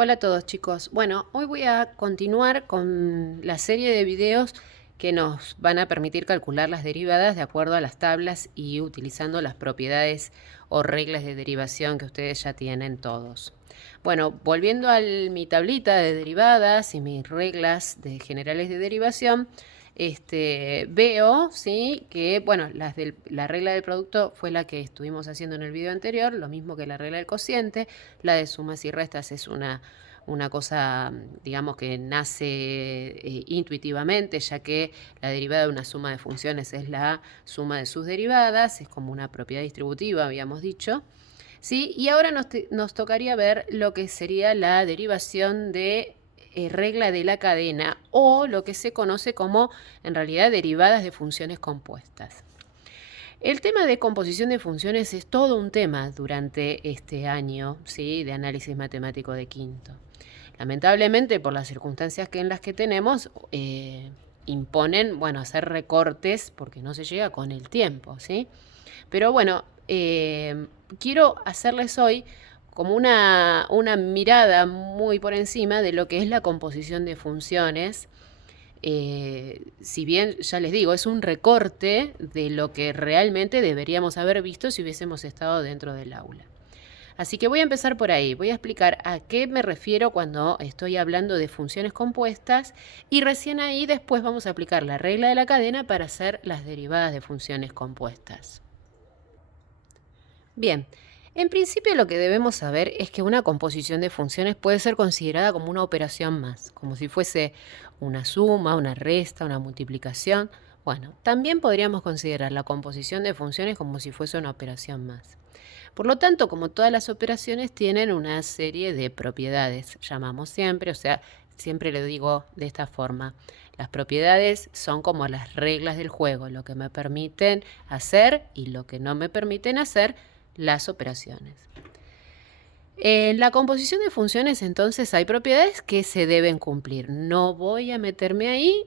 Hola a todos chicos. Bueno, hoy voy a continuar con la serie de videos que nos van a permitir calcular las derivadas de acuerdo a las tablas y utilizando las propiedades o reglas de derivación que ustedes ya tienen todos. Bueno, volviendo a mi tablita de derivadas y mis reglas generales de derivación, veo, ¿sí? Que, bueno, la regla del producto fue la que estuvimos haciendo en el video anterior, lo mismo que la regla del cociente. La de sumas y restas es una cosa, digamos, que nace intuitivamente, ya que la derivada de una suma de funciones es la suma de sus derivadas, es como una propiedad distributiva, habíamos dicho. ¿Sí? Y ahora nos tocaría ver lo que sería la derivación de regla de la cadena o lo que se conoce como, en realidad, derivadas de funciones compuestas. El tema de composición de funciones es todo un tema durante este año, ¿sí? De análisis matemático de quinto. Lamentablemente, por las circunstancias en las que tenemos, imponen, bueno, hacer recortes porque no se llega con el tiempo, ¿sí? Pero bueno, quiero hacerles hoy como una mirada muy por encima de lo que es la composición de funciones. Si bien, ya les digo, es un recorte de lo que realmente deberíamos haber visto si hubiésemos estado dentro del aula. Así que voy a empezar por ahí. Voy a explicar a qué me refiero cuando estoy hablando de funciones compuestas y recién ahí después vamos a aplicar la regla de la cadena para hacer las derivadas de funciones compuestas. Bien, en principio lo que debemos saber es que una composición de funciones puede ser considerada como una operación más, como si fuese una suma, una resta, una multiplicación. Bueno, también podríamos considerar la composición de funciones como si fuese una operación más. Por lo tanto, como todas las operaciones tienen una serie de propiedades, llamamos siempre, o sea, siempre lo digo de esta forma. Las propiedades son como las reglas del juego, lo que me permiten hacer y lo que no me permiten hacer las operaciones. En la composición de funciones, entonces, hay propiedades que se deben cumplir. No voy a meterme ahí,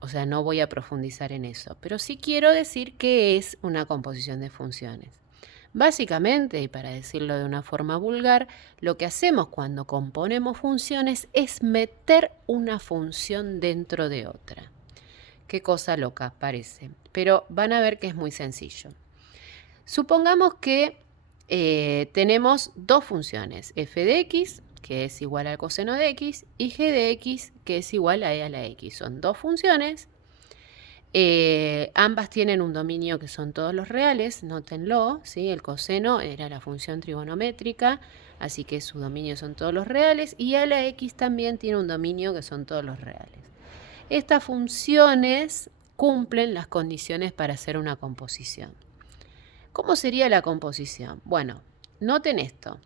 o sea, no voy a profundizar en eso, pero sí quiero decir qué es una composición de funciones. Básicamente, y para decirlo de una forma vulgar, lo que hacemos cuando componemos funciones es meter una función dentro de otra. Qué cosa loca parece, pero van a ver que es muy sencillo. Supongamos que tenemos dos funciones, f de x, que es igual al coseno de x, y g de x, que es igual a e a la x. Son dos funciones. Ambas tienen un dominio que son todos los reales, nótenlo, ¿sí? El coseno era la función trigonométrica, así que su dominio son todos los reales, y a la x también tiene un dominio que son todos los reales. Estas funciones cumplen las condiciones para hacer una composición. ¿Cómo sería la composición? Bueno, noten esto.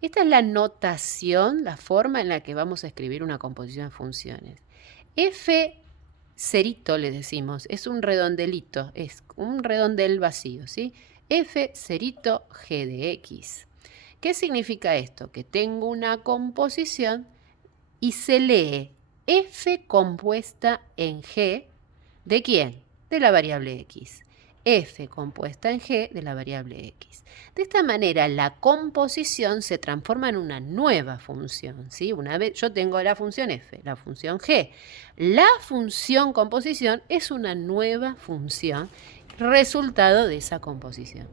Esta es la notación, la forma en la que vamos a escribir una composición de funciones. F cerito le decimos, es un redondelito, es un redondel vacío, ¿sí? F cerito g de x. ¿Qué significa esto? Que tengo una composición y se lee f compuesta en g, ¿de quién? De la variable x. F compuesta en g de la variable x. De esta manera, la composición se transforma en una nueva función, ¿sí? Una vez yo tengo la función f, la función g. La función composición es una nueva función resultado de esa composición.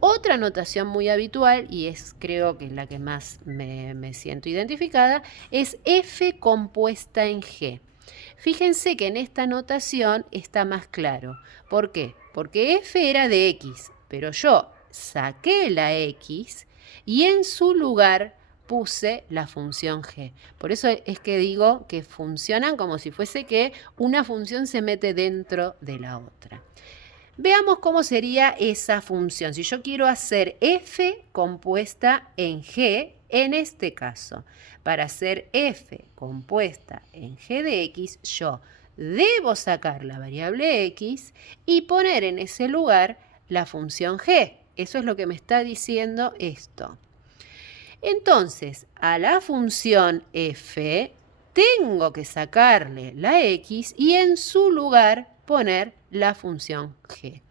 Otra notación muy habitual, y es creo que la que más me siento identificada, es f compuesta en g. Fíjense que en esta notación está más claro. ¿Por qué? Porque f era de x, pero yo saqué la x y en su lugar puse la función g. Por eso es que digo que funcionan como si fuese que una función se mete dentro de la otra. Veamos cómo sería esa función. Si yo quiero hacer f compuesta en g, en este caso, para hacer f compuesta en g de x, yo debo sacar la variable x y poner en ese lugar la función g. Eso es lo que me está diciendo esto. Entonces, a la función f tengo que sacarle la x y en su lugar poner la función g.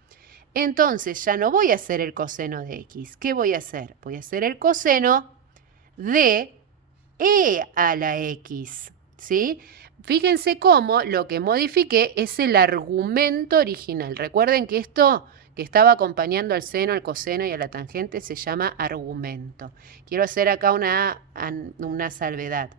Entonces ya no voy a hacer el coseno de x. ¿Qué voy a hacer? Voy a hacer el coseno de e a la x, ¿sí? Fíjense cómo lo que modifiqué es el argumento original. Recuerden que esto que estaba acompañando al seno, al coseno y a la tangente se llama argumento. Quiero hacer acá una salvedad.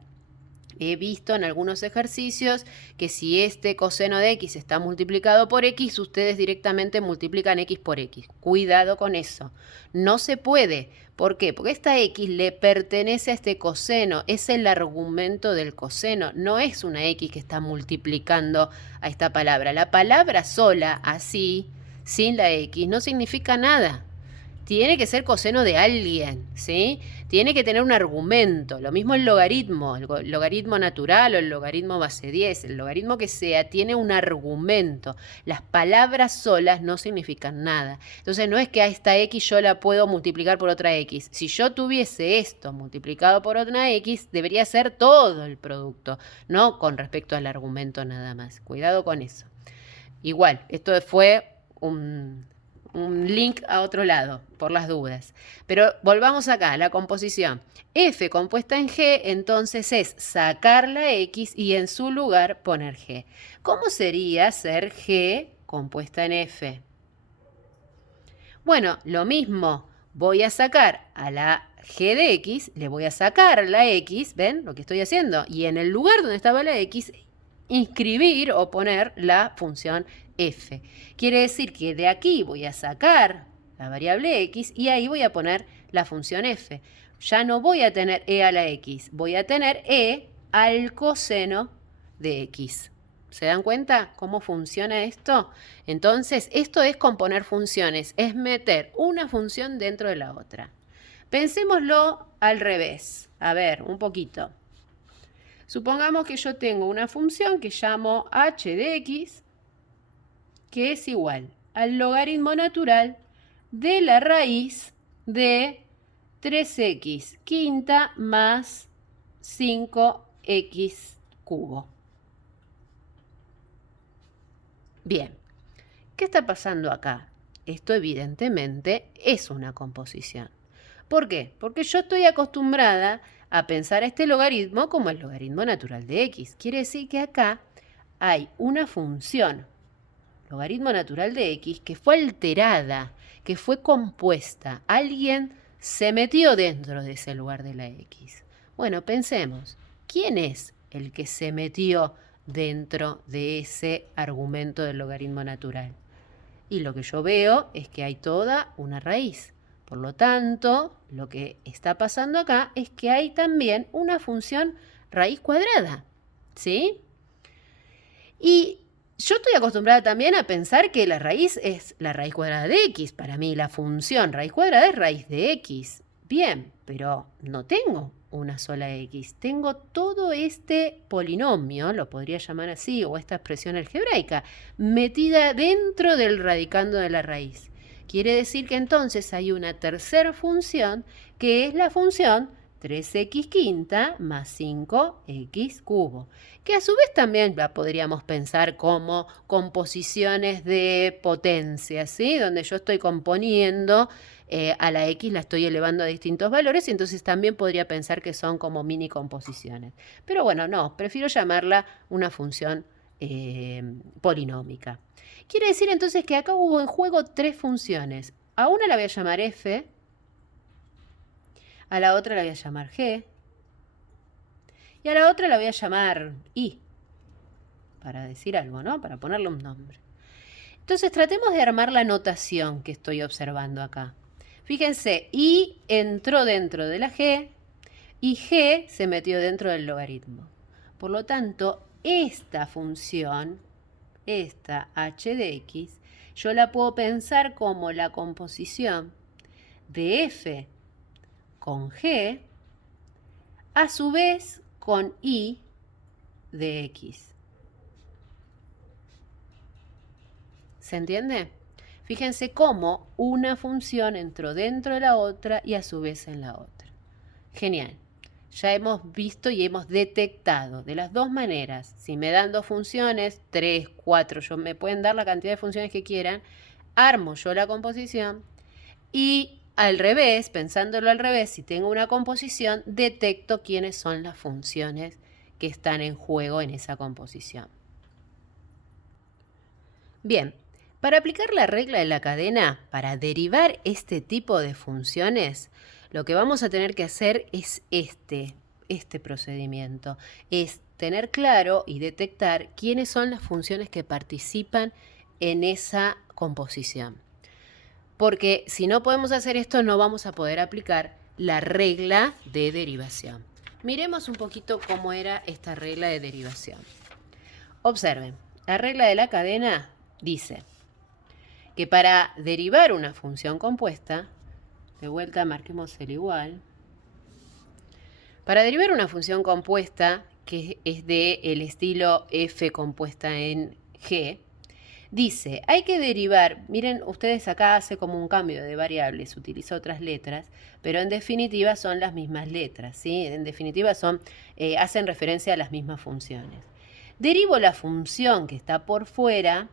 He visto en algunos ejercicios que si este coseno de x está multiplicado por x, ustedes directamente multiplican x por x. Cuidado con eso. No se puede. ¿Por qué? Porque esta x le pertenece a este coseno. Es el argumento del coseno. No es una x que está multiplicando a esta palabra. La palabra sola, así, sin la x, no significa nada. Tiene que ser coseno de alguien, ¿sí? Tiene que tener un argumento. Lo mismo el logaritmo natural o el logaritmo base 10, el logaritmo que sea, tiene un argumento. Las palabras solas no significan nada. Entonces no es que a esta x yo la puedo multiplicar por otra x. Si yo tuviese esto multiplicado por otra x, debería ser todo el producto, no con respecto al argumento nada más. Cuidado con eso. Igual, esto fue un link a otro lado, por las dudas. Pero volvamos acá, la composición. F compuesta en G, entonces es sacar la X y en su lugar poner G. ¿Cómo sería ser G compuesta en F? Bueno, lo mismo. Voy a sacar a la G de X, le voy a sacar la X, ¿ven lo que estoy haciendo? Y en el lugar donde estaba la X, inscribir o poner la función f. Quiere decir que de aquí voy a sacar la variable x y ahí voy a poner la función f. Ya no voy a tener e a la x, voy a tener e al coseno de x. ¿Se dan cuenta cómo funciona esto? Entonces, esto es componer funciones, es meter una función dentro de la otra. Pensémoslo al revés. A ver, un poquito. Supongamos que yo tengo una función que llamo h de x, que es igual al logaritmo natural de la raíz de 3x quinta más 5x cubo. Bien, ¿qué está pasando acá? Esto evidentemente es una composición. ¿Por qué? Porque yo estoy acostumbrada a pensar a este logaritmo como el logaritmo natural de x. Quiere decir que acá hay una función, logaritmo natural de x, que fue alterada, que fue compuesta. Alguien se metió dentro de ese lugar de la x. Bueno, pensemos, ¿quién es el que se metió dentro de ese argumento del logaritmo natural? Y lo que yo veo es que hay toda una raíz. Por lo tanto, lo que está pasando acá es que hay también una función raíz cuadrada, ¿sí? Y yo estoy acostumbrada también a pensar que la raíz es la raíz cuadrada de x. Para mí la función raíz cuadrada es raíz de x. Bien, pero no tengo una sola x. Tengo todo este polinomio, lo podría llamar así, o esta expresión algebraica, metida dentro del radicando de la raíz. Quiere decir que entonces hay una tercera función, que es la función 3x quinta más 5x cubo, que a su vez también la podríamos pensar como composiciones de potencia, ¿sí? Donde yo estoy componiendo a la x, la estoy elevando a distintos valores, y entonces también podría pensar que son como mini composiciones. Pero bueno, no, prefiero llamarla una función polinómica. Quiere decir entonces que acá hubo en juego tres funciones. A una la voy a llamar f, a la otra la voy a llamar g, y a la otra la voy a llamar i, para decir algo, ¿no? Para ponerle un nombre. Entonces tratemos de armar la notación que estoy observando acá. Fíjense, i entró dentro de la g y g se metió dentro del logaritmo. Por lo tanto, esta función, esta h de x, yo la puedo pensar como la composición de f con g, a su vez con i de x. ¿Se entiende? Fíjense cómo una función entró dentro de la otra y a su vez en la otra. Genial. Ya hemos visto y hemos detectado de las dos maneras. Si me dan dos funciones, 3, 4, me pueden dar la cantidad de funciones que quieran, armo yo la composición y Al revés, pensándolo al revés, si tengo una composición, detecto quiénes son las funciones que están en juego en esa composición. Bien, para aplicar la regla de la cadena, para derivar este tipo de funciones, lo que vamos a tener que hacer es este procedimiento. Es tener claro y detectar quiénes son las funciones que participan en esa composición. Porque si no podemos hacer esto, no vamos a poder aplicar la regla de derivación. Miremos un poquito cómo era esta regla de derivación. Observen, la regla de la cadena dice que para derivar una función compuesta, de vuelta marquemos el igual, para derivar una función compuesta que es del estilo f compuesta en g, dice, hay que derivar, miren, ustedes acá hace como un cambio de variables, utiliza otras letras, pero en definitiva son las mismas letras, ¿sí? En definitiva hacen referencia a las mismas funciones. Derivo la función que está por fuera,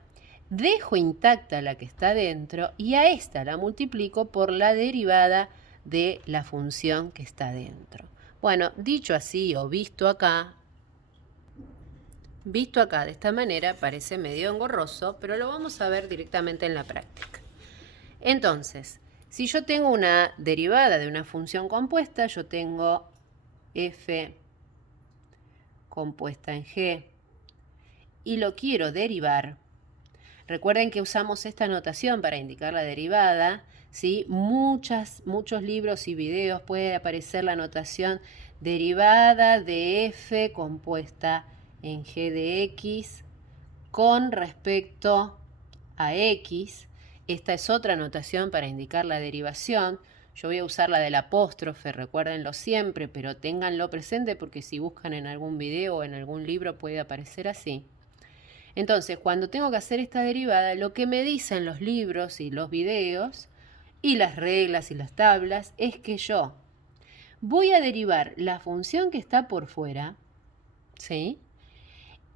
dejo intacta la que está dentro y a esta la multiplico por la derivada de la función que está dentro. Bueno, dicho así o visto acá de esta manera parece medio engorroso, pero lo vamos a ver directamente en la práctica. Entonces, si yo tengo una derivada de una función compuesta, yo tengo f compuesta en g y lo quiero derivar. Recuerden que usamos esta notación para indicar la derivada, ¿sí? Muchos libros y videos puede aparecer la notación derivada de f compuesta en g de x con respecto a x. Esta es otra notación para indicar la derivación. Yo voy a usar la del apóstrofe, recuérdenlo siempre, pero ténganlo presente porque si buscan en algún video o en algún libro puede aparecer así. Entonces, cuando tengo que hacer esta derivada, lo que me dicen los libros y los videos y las reglas y las tablas es que yo voy a derivar la función que está por fuera, ¿sí?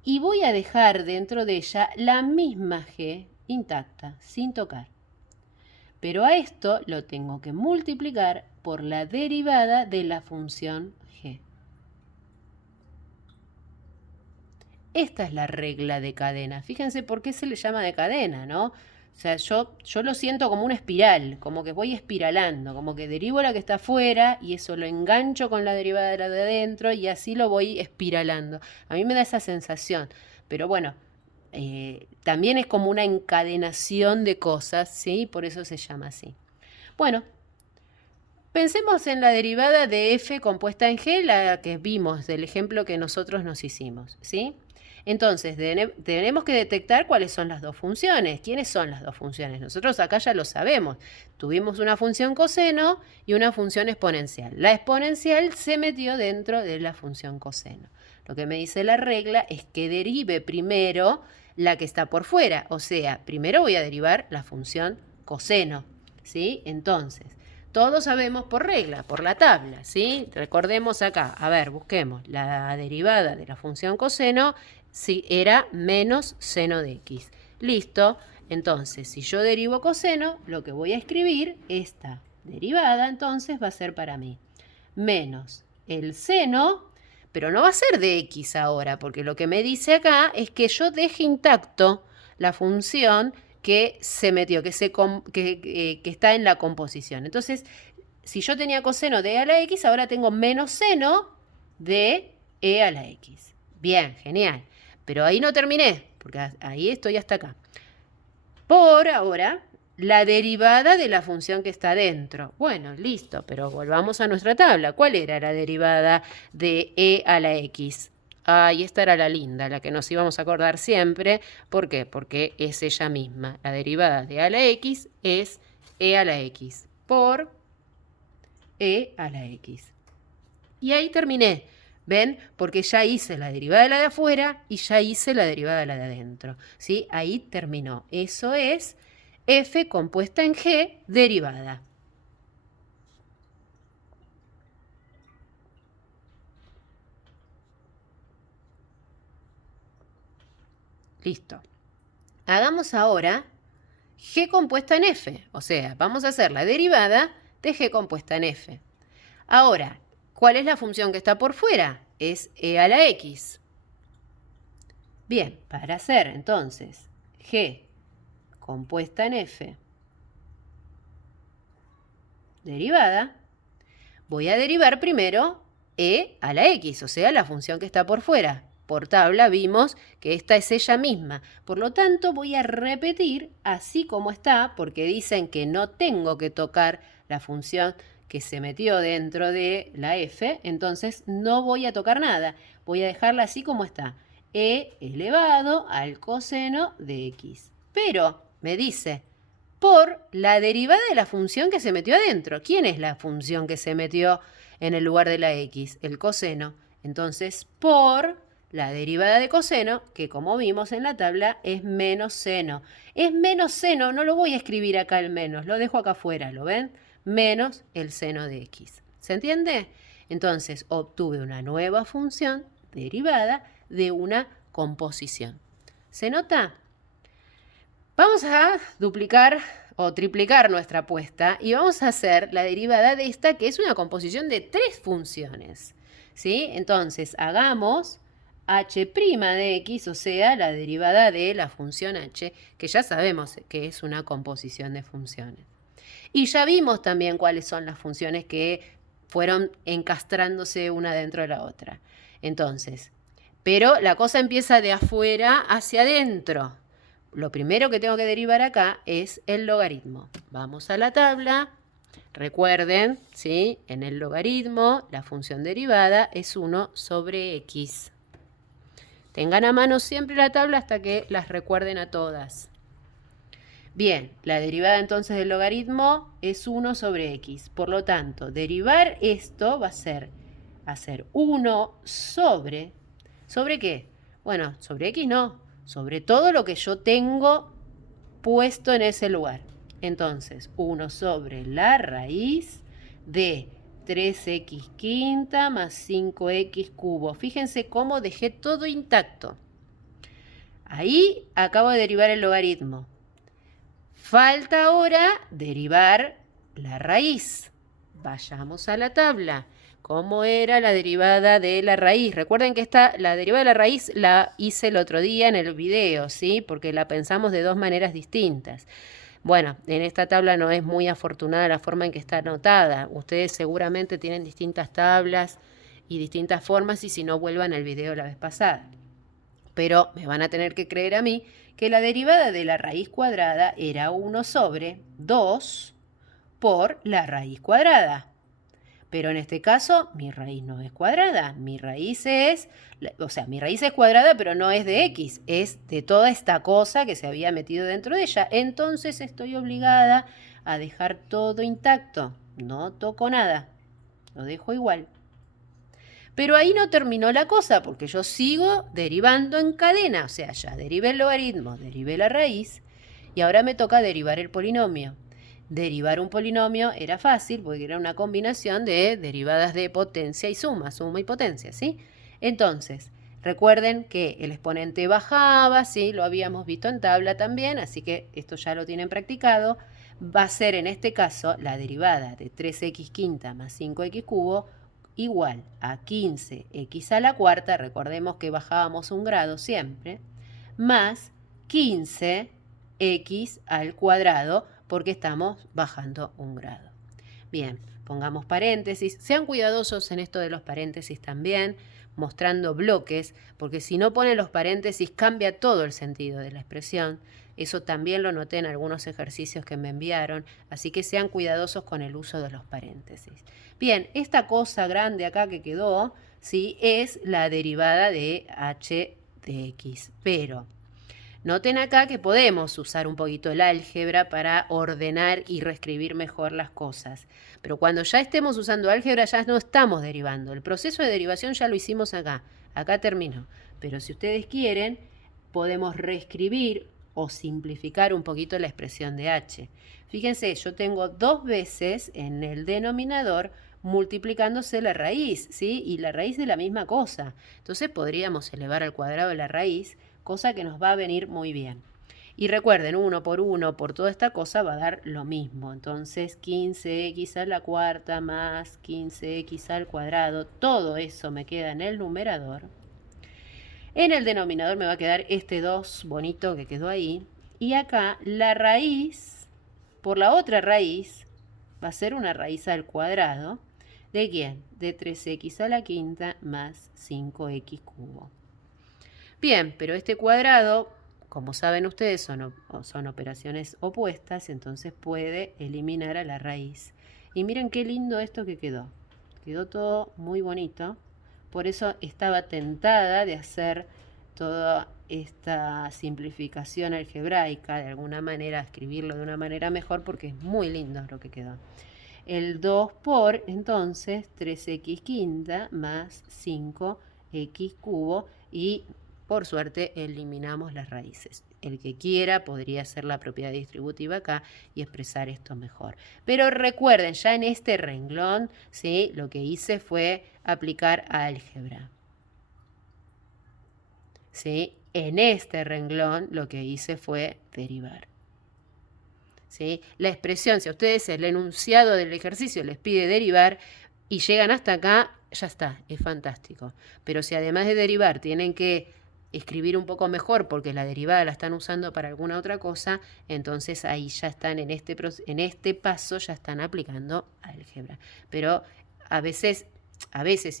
Y voy a dejar dentro de ella la misma g intacta, sin tocar. Pero a esto lo tengo que multiplicar por la derivada de la función g. Esta es la regla de cadena. Fíjense por qué se le llama de cadena, ¿no? O sea, yo lo siento como una espiral, como que voy espiralando, como que derivo la que está afuera y eso lo engancho con la derivada de la de adentro y así lo voy espiralando. A mí me da esa sensación, pero bueno, también es como una encadenación de cosas, ¿sí? Por eso se llama así. Bueno, pensemos en la derivada de f compuesta en g, la que vimos del ejemplo que nosotros nos hicimos, ¿sí? Entonces, tenemos que detectar cuáles son las dos funciones. ¿Quiénes son las dos funciones? Nosotros acá ya lo sabemos. Tuvimos una función coseno y una función exponencial. La exponencial se metió dentro de la función coseno. Lo que me dice la regla es que derive primero la que está por fuera. O sea, primero voy a derivar la función coseno, ¿sí? Entonces, todos sabemos por regla, por la tabla, ¿sí? Recordemos acá, a ver, busquemos la derivada de la función coseno, si era menos seno de x. Listo, entonces si yo derivo coseno, lo que voy a escribir, esta derivada entonces va a ser para mí menos el seno, pero no va a ser de x ahora, porque lo que me dice acá es que yo deje intacto la función que se metió, que está en la composición. Entonces, si yo tenía coseno de e a la x, ahora tengo menos seno de e a la x. Bien, genial. Pero ahí no terminé, porque ahí estoy hasta acá. Por ahora, la derivada de la función que está dentro. Bueno, listo, pero volvamos a nuestra tabla. ¿Cuál era la derivada de e a la x? Y esta era la linda, la que nos íbamos a acordar siempre. ¿Por qué? Porque es ella misma. La derivada de a la x es e a la x por e a la x. Y ahí terminé. ¿Ven? Porque ya hice la derivada de la de afuera y ya hice la derivada de la de adentro. ¿Sí? Ahí terminó. Eso es f compuesta en g derivada. Listo. Hagamos ahora g compuesta en f. O sea, vamos a hacer la derivada de g compuesta en f. Ahora, ¿cuál es la función que está por fuera? Es e a la x. Bien, para hacer entonces g compuesta en f derivada, voy a derivar primero e a la x, o sea, la función que está por fuera. Por tabla vimos que esta es ella misma. Por lo tanto, voy a repetir así como está, porque dicen que no tengo que tocar la función que se metió dentro de la f, entonces no voy a tocar nada. Voy a dejarla así como está. E elevado al coseno de x. Pero me dice, por la derivada de la función que se metió adentro. ¿Quién es la función que se metió en el lugar de la x? El coseno. Entonces, por la derivada de coseno, que como vimos en la tabla, es menos seno. Es menos seno, no lo voy a escribir acá el menos, lo dejo acá afuera, ¿lo ven? Menos el seno de x. ¿Se entiende? Entonces, obtuve una nueva función derivada de una composición. ¿Se nota? Vamos a duplicar o triplicar nuestra apuesta y vamos a hacer la derivada de esta, que es una composición de 3 funciones. ¿Sí? Entonces, hagamos h' de x, o sea, la derivada de la función h, que ya sabemos que es una composición de funciones. Y ya vimos también cuáles son las funciones que fueron encastrándose una dentro de la otra. Entonces, pero la cosa empieza de afuera hacia adentro. Lo primero que tengo que derivar acá es el logaritmo. Vamos a la tabla. Recuerden, ¿sí? En el logaritmo la función derivada es 1 sobre x. Tengan a mano siempre la tabla hasta que las recuerden a todas. Bien, la derivada entonces del logaritmo es 1 sobre x. Por lo tanto, derivar esto va a ser hacer 1 sobre... ¿Sobre qué? Bueno, sobre x no. Sobre todo lo que yo tengo puesto en ese lugar. Entonces, 1 sobre la raíz de 3x quinta más 5x cubo. Fíjense cómo dejé todo intacto. Ahí acabo de derivar el logaritmo. Falta ahora derivar la raíz. Vayamos a la tabla. ¿Cómo era la derivada de la raíz? Recuerden que la derivada de la raíz la hice el otro día en el video, ¿sí? Porque la pensamos de 2 maneras distintas. Bueno, en esta tabla no es muy afortunada la forma en que está anotada. Ustedes seguramente tienen distintas tablas y distintas formas, y si no, vuelvan al video la vez pasada. Pero me van a tener que creer a mí que la derivada de la raíz cuadrada era 1 sobre 2 por la raíz cuadrada. Pero en este caso, mi raíz no es cuadrada. Mi raíz es cuadrada, pero no es de x. Es de toda esta cosa que se había metido dentro de ella. Entonces estoy obligada a dejar todo intacto. No toco nada. Lo dejo igual. Pero ahí no terminó la cosa, porque yo sigo derivando en cadena. O sea, ya derivé el logaritmo, derivé la raíz, y ahora me toca derivar el polinomio. Derivar un polinomio era fácil porque era una combinación de derivadas de potencia y suma y potencia, ¿sí? Entonces, recuerden que el exponente bajaba, ¿sí? Lo habíamos visto en tabla también, así que esto ya lo tienen practicado. Va a ser en este caso la derivada de 3x quinta más 5x cubo igual a 15x a la cuarta, recordemos que bajábamos 1 grado siempre, más 15x al cuadrado, porque estamos bajando 1 grado. Bien, pongamos paréntesis. Sean cuidadosos en esto de los paréntesis también, mostrando bloques, porque si no ponen los paréntesis cambia todo el sentido de la expresión. Eso también lo noté en algunos ejercicios que me enviaron, así que sean cuidadosos con el uso de los paréntesis. Bien, esta cosa grande acá que quedó, ¿sí? Es la derivada de h de x, pero noten acá que podemos usar un poquito el álgebra para ordenar y reescribir mejor las cosas. Pero cuando ya estemos usando álgebra ya no estamos derivando. El proceso de derivación ya lo hicimos acá. Acá terminó. Pero si ustedes quieren, podemos reescribir o simplificar un poquito la expresión de h. Fíjense, yo tengo 2 veces en el denominador multiplicándose la raíz, ¿sí? Y la raíz de la misma cosa. Entonces podríamos elevar al cuadrado la raíz, cosa que nos va a venir muy bien. Y recuerden, 1 por 1 por toda esta cosa va a dar lo mismo. Entonces 15x a la cuarta más 15x al cuadrado. Todo eso me queda en el numerador. En el denominador me va a quedar este 2 bonito que quedó ahí. Y acá la raíz, por la otra raíz, va a ser una raíz al cuadrado. ¿De quién? De 3x a la quinta más 5x cubo. Bien, pero este cuadrado, como saben ustedes, son operaciones opuestas, entonces puede eliminar a la raíz. Y miren qué lindo esto que quedó. Quedó todo muy bonito. Por eso estaba tentada de hacer toda esta simplificación algebraica, de alguna manera, escribirlo de una manera mejor, porque es muy lindo lo que quedó. El 2 por, entonces, 3x quinta más 5x cubo y por suerte eliminamos las raíces. El que quiera podría hacer la propiedad distributiva acá y expresar esto mejor. Pero recuerden, ya en este renglón, ¿sí? Lo que hice fue aplicar álgebra. ¿Sí? En este renglón lo que hice fue derivar. ¿Sí? La expresión, si a ustedes el enunciado del ejercicio les pide derivar y llegan hasta acá, ya está, es fantástico. Pero si además de derivar tienen que escribir un poco mejor porque la derivada la están usando para alguna otra cosa, entonces ahí ya están en este paso, ya están aplicando álgebra. Pero a veces,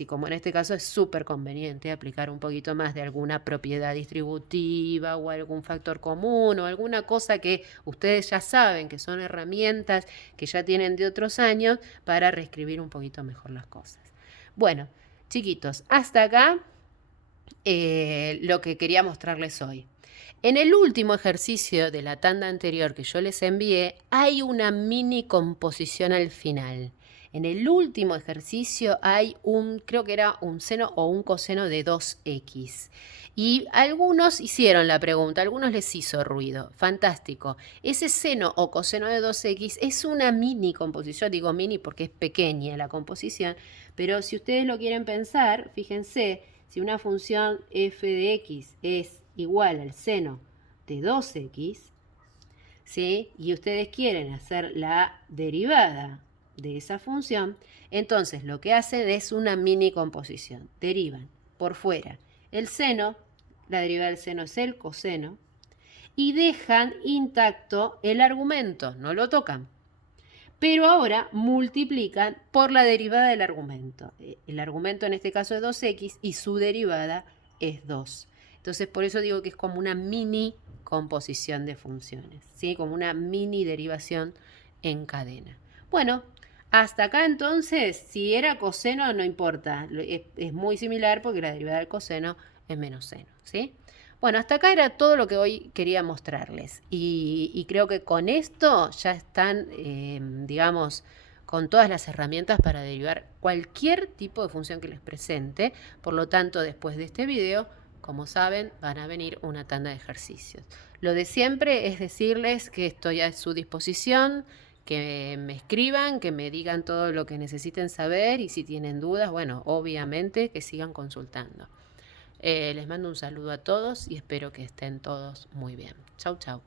y como en este caso, es súper conveniente aplicar un poquito más de alguna propiedad distributiva o algún factor común o alguna cosa que ustedes ya saben que son herramientas que ya tienen de otros años para reescribir un poquito mejor las cosas. Bueno, chiquitos, hasta acá lo que quería mostrarles hoy. En el último ejercicio de la tanda anterior que yo les envié, hay una mini composición al final. En el último ejercicio hay creo que era un seno o un coseno de 2x. Y algunos hicieron la pregunta, algunos les hizo ruido. Fantástico. Ese seno o coseno de 2x es una mini composición. Digo mini porque es pequeña la composición. Pero si ustedes lo quieren pensar, fíjense, si una función f de x es igual al seno de 2x, ¿sí? Y ustedes quieren hacer la derivada de esa función, entonces lo que hacen es una mini composición. Derivan por fuera el seno, la derivada del seno es el coseno, y dejan intacto el argumento, no lo tocan. Pero ahora multiplican por la derivada del argumento. El argumento en este caso es 2x y su derivada es 2. Entonces por eso digo que es como una mini composición de funciones, ¿sí? Como una mini derivación en cadena. Bueno, hasta acá entonces, si era coseno no importa, es muy similar porque la derivada del coseno es menos seno, ¿sí? Bueno, hasta acá era todo lo que hoy quería mostrarles y creo que con esto ya están, digamos, con todas las herramientas para derivar cualquier tipo de función que les presente. Por lo tanto, después de este video, como saben, van a venir una tanda de ejercicios. Lo de siempre es decirles que estoy a su disposición, que me escriban, que me digan todo lo que necesiten saber y si tienen dudas, bueno, obviamente que sigan consultando. Les mando un saludo a todos y espero que estén todos muy bien. Chau, chau.